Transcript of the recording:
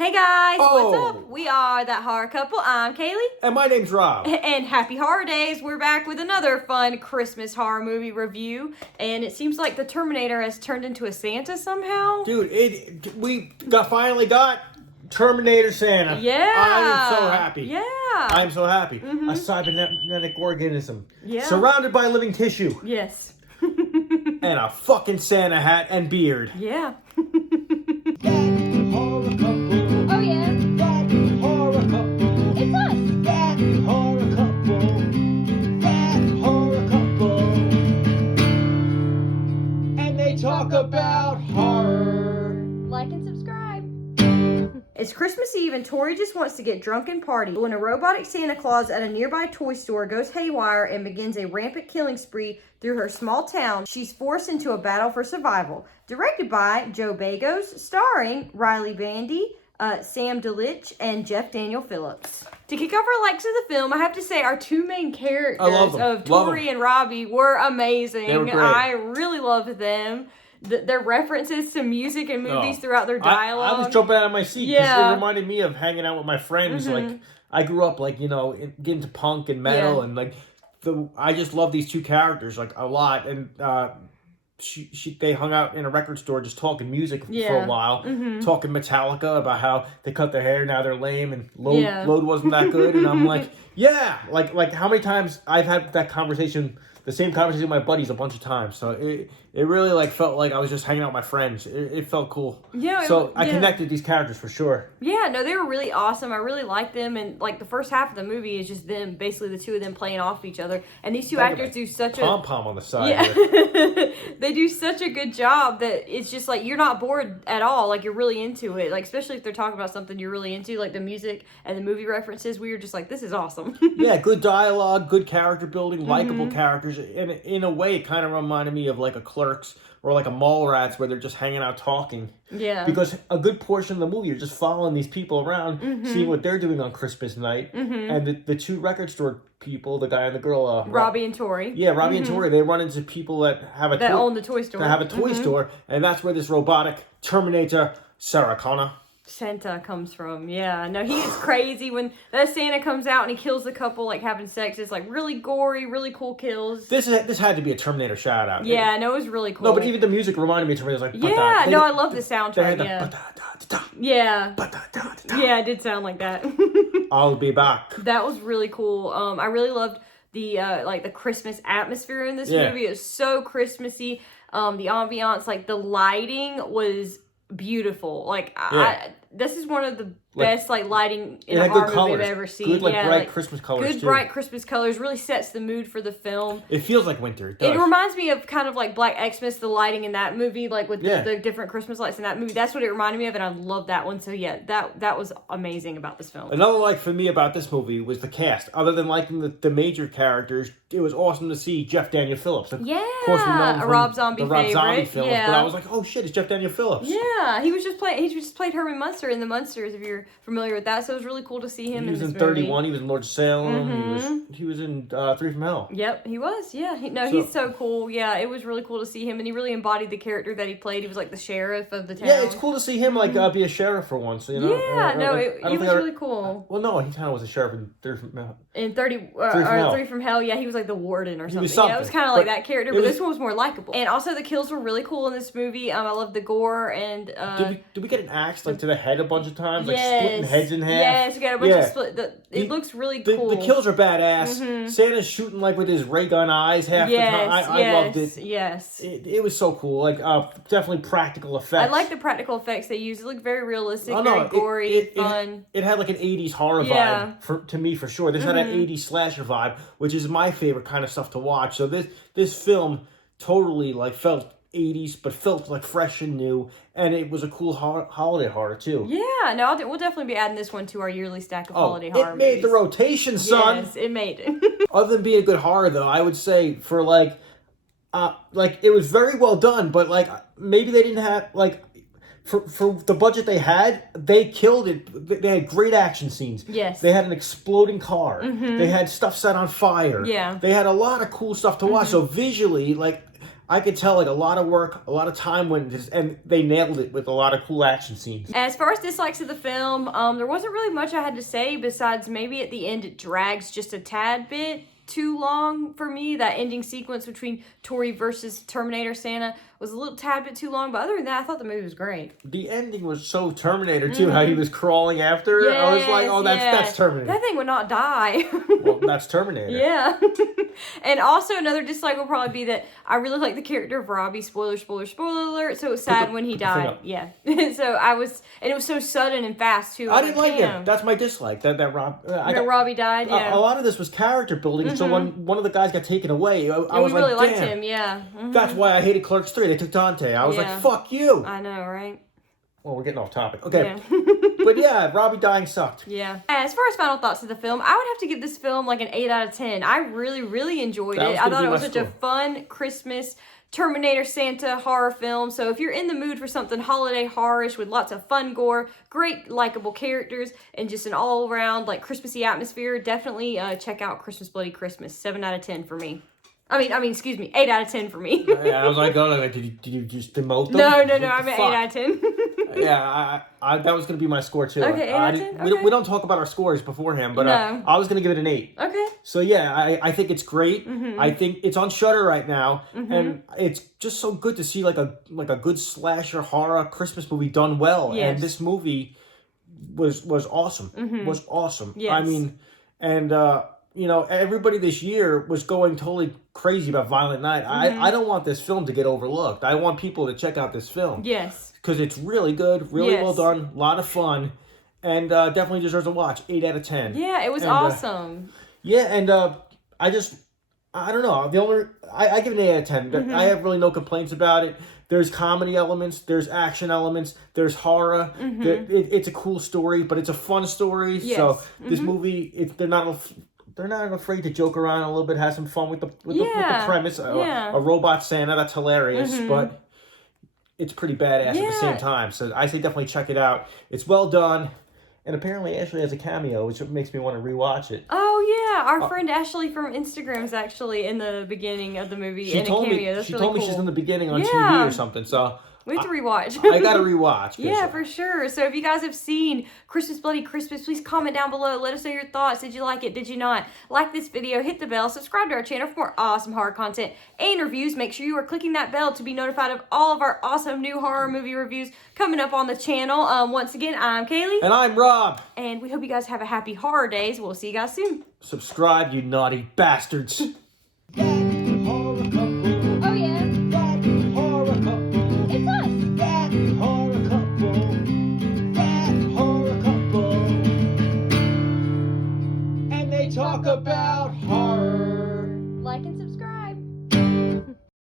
Hey guys, what's Oh. up? We are That Horror Couple. I'm Kaylee. And my name's Rob. And happy holidays. We're back with another fun Christmas horror movie review. And it seems like the Terminator has turned into a Santa somehow. Dude, we finally got Terminator Santa. Yeah. I am so happy. Yeah. I'm so happy. A cybernetic organism. Yeah. Surrounded by living tissue. Yes. And a fucking Santa hat and beard. Yeah. That horror couple. Oh yeah, That horror couple. it's us. That horror couple. That horror couple. And they talk about horror. Like and subscribe. It's Christmas Eve and Tori just wants to get drunk and party. When a robotic Santa Claus at a nearby toy store goes haywire and begins a rampant killing spree through her small town, she's forced into a battle for survival. Directed by Joe Bagos, starring Riley Bandy, Sam DeLitch, and Jeff Daniel Phillips. To kick off our likes of the film, I have to say our two main characters love them. of Love Tori them. and Robbie were amazing. They were great. I really loved them. Their references to music and movies throughout their dialogue. I was jumping out of my seat because Yeah. it reminded me of hanging out with my friends. Like, I grew up, getting into punk and metal, and, I just love these two characters, a lot. And, they hung out in a record store just talking music for a while, talking Metallica about how they cut their hair, now they're lame, and Load wasn't that good. And I'm like, yeah, like how many times I've had that conversation, the same conversation with my buddies a bunch of times. So it really felt like I was just hanging out with my friends. It felt cool. Yeah. So I connected these characters for sure. Yeah, no, they were really awesome. I really liked them, and the first half of the movie is just them, basically the two of them playing off each other. And these two actors do such a Pom-pom on the side. yeah, they do such a good job that it's just you're not bored at all. You're really into it. Especially if they're talking about something you're really into, like the music and the movie references. We were just this is awesome. Yeah, good dialogue, good character building, likable characters. And in a way, it kind of reminded me of a Clerks or a Mallrats where they're just hanging out talking. Yeah. Because a good portion of the movie, you're just following these people around, seeing what they're doing on Christmas night. And the two record store people, the guy and the girl, Robbie and Tori. Yeah, Robbie and Tori, they run into people that have that own the toy store. that have a toy store, and that's where this robotic Terminator, Sarah Connor. Santa comes from. Yeah, no, he is crazy when that Santa comes out and he kills the couple having sex. It's really gory, really cool kills. This had to be a Terminator shout out. Yeah, no, it was really cool. No, but even the music reminded me of Terminator. Yeah, no, I love the They had soundtrack. the Yeah, ba-da-da-da-da, yeah, ba-da-da-da-da. yeah, it did sound like that. I'll be back. That was really cool. I really loved the the Christmas atmosphere in this movie. It was so Christmassy. The ambiance, the lighting was beautiful. This is one of the best lighting in a horror movie I've ever seen. Good bright Christmas colors. Good bright Christmas colors really sets the mood for the film. It feels like winter. It does. It reminds me of kind of Black Xmas, the lighting in that movie, with the different Christmas lights in that movie. That's what it reminded me of, and I love that one. So yeah, that was amazing about this film. Another for me about this movie was the cast. Other than liking the major characters, it was awesome to see Jeff Daniel Phillips. Yeah, of course we know him a from Rob Zombie the Rob favorite. Zombie films, Yeah. but I was like, oh shit, it's Jeff Daniel Phillips. Yeah, he just played Herman Munster in The Munsters, if you're familiar with that. So it was really cool to see him He was in in this movie. 31. He was in Lord Salem. He was in 3 from Hell. Yep, he was. Yeah, he's so cool. Yeah, it was really cool to see him, and he really embodied the character that he played. He was the sheriff of the town. Yeah, it's cool to see him be a sheriff for once. You know. Yeah, it was really cool. Well, no, he kind of was a sheriff in 3 from Hell. In 3 from Hell, yeah, he was the warden or something. was something. Yeah, it was kind of But that character, but this one was more likable. And also the kills were really cool in this movie. I love the gore and Did we get an axe to the head a bunch of times, yes, splitting heads in half? Yes, you got a bunch of split. It looks really cool. The kills are badass. Santa's shooting with his ray gun eyes half the time. I loved it. Yes. It was so cool. Definitely practical effects. I like the practical effects they used. It looked very realistic, Oh, no, very gory, fun. It had an 80s horror vibe to me for sure. This had an 80s slasher vibe, which is my favorite kind of stuff to watch. So this film totally felt 80s, but felt fresh and new, and it was a cool holiday horror too. Yeah, no, we'll definitely be adding this one to our yearly stack of holiday horror it made movies. the rotation, son. Yes, it made it. Other than being a good horror, though, I would say for it was very well done, but maybe they didn't have for the budget they had, they killed it. They had great action scenes. Yes. They had an exploding car. They had stuff set on fire. Yeah. They had a lot of cool stuff to watch. So visually, I could tell like a lot of work, a lot of time went into this, and they nailed it with a lot of cool action scenes. As far as dislikes of the film, there wasn't really much I had to say besides maybe at the end it drags just a tad bit too long for me. That ending sequence between Tori versus Terminator Santa was a little tad bit too long, but other than that, I thought the movie was great. The ending was so Terminator too, how he was crawling after her. I was like, oh, that's Terminator. That thing would not die. Well, that's Terminator. Yeah. And also another dislike will probably be that I really like the character of Robbie. Spoiler alert. So it was sad when he died. Yeah. So and it was so sudden and fast too. I didn't like it. That's my dislike. That Robbie died. Yeah. A lot of this was character building. So when one of the guys got taken away, I was like, really liked damn. him. Yeah. That's why I hated Clerks 3. They took Dante. I was like, fuck you. I know, right? Well, we're getting off topic. Okay. Yeah. But yeah, Robbie dying sucked. Yeah. As far as final thoughts of the film, I would have to give this film like an 8 out of 10. I really, really enjoyed it. I thought it was such a fun Christmas Terminator Santa horror film. So if you're in the mood for something holiday horrorish with lots of fun gore, great likable characters, and just an all-around like Christmassy atmosphere, definitely check out Christmas Bloody Christmas. 7 out of 10 for me. Excuse me, 8 out of 10 for me. Yeah, I was like, oh, did you just demote them? No, I meant 8 out of 10. Yeah, that was going to be my score too. Okay, 8 out of 10? Okay. We don't talk about our scores beforehand, but No. I was going to give it an 8. Okay. So yeah, I think it's great. I think it's on Shudder right now, and it's just so good to see like a good slasher horror Christmas movie done well. Yes. And this movie was awesome. Was awesome. Yes. I mean, and you know, everybody this year was going totally crazy about Violent Night. I don't want this film to get overlooked. I want people to check out this film. Yes. Because it's really good, really well done, a lot of fun, and definitely deserves a watch. 8 out of 10. Yeah, it was awesome. I don't know. I give it an 8 out of 10. I have really no complaints about it. There's comedy elements, there's action elements, there's horror. It's a cool story, but it's a fun story. Yes. So this movie, they're not afraid to joke around a little bit, have some fun with the premise. A robot Santa, that's hilarious, but it's pretty badass at the same time. So I say definitely check it out. It's well done. And apparently Ashley has a cameo, which makes me want to rewatch it. Oh, yeah. Our friend Ashley from Instagram is actually in the beginning of the movie She told me she's in the beginning on TV or something. So we have to rewatch. I got to rewatch. Yeah, for sure. So if you guys have seen Christmas Bloody Christmas, please comment down below. Let us know your thoughts. Did you like it? Did you not? Like this video, hit the bell, subscribe to our channel for more awesome horror content and reviews. Make sure you are clicking that bell to be notified of all of our awesome new horror movie reviews coming up on the channel. Once again, I'm Kaylee. And I'm Rob. And we hope you guys have a happy horror days. We'll see you guys soon. Subscribe, you naughty bastards. Oh, yeah. It's us. Talk about horror.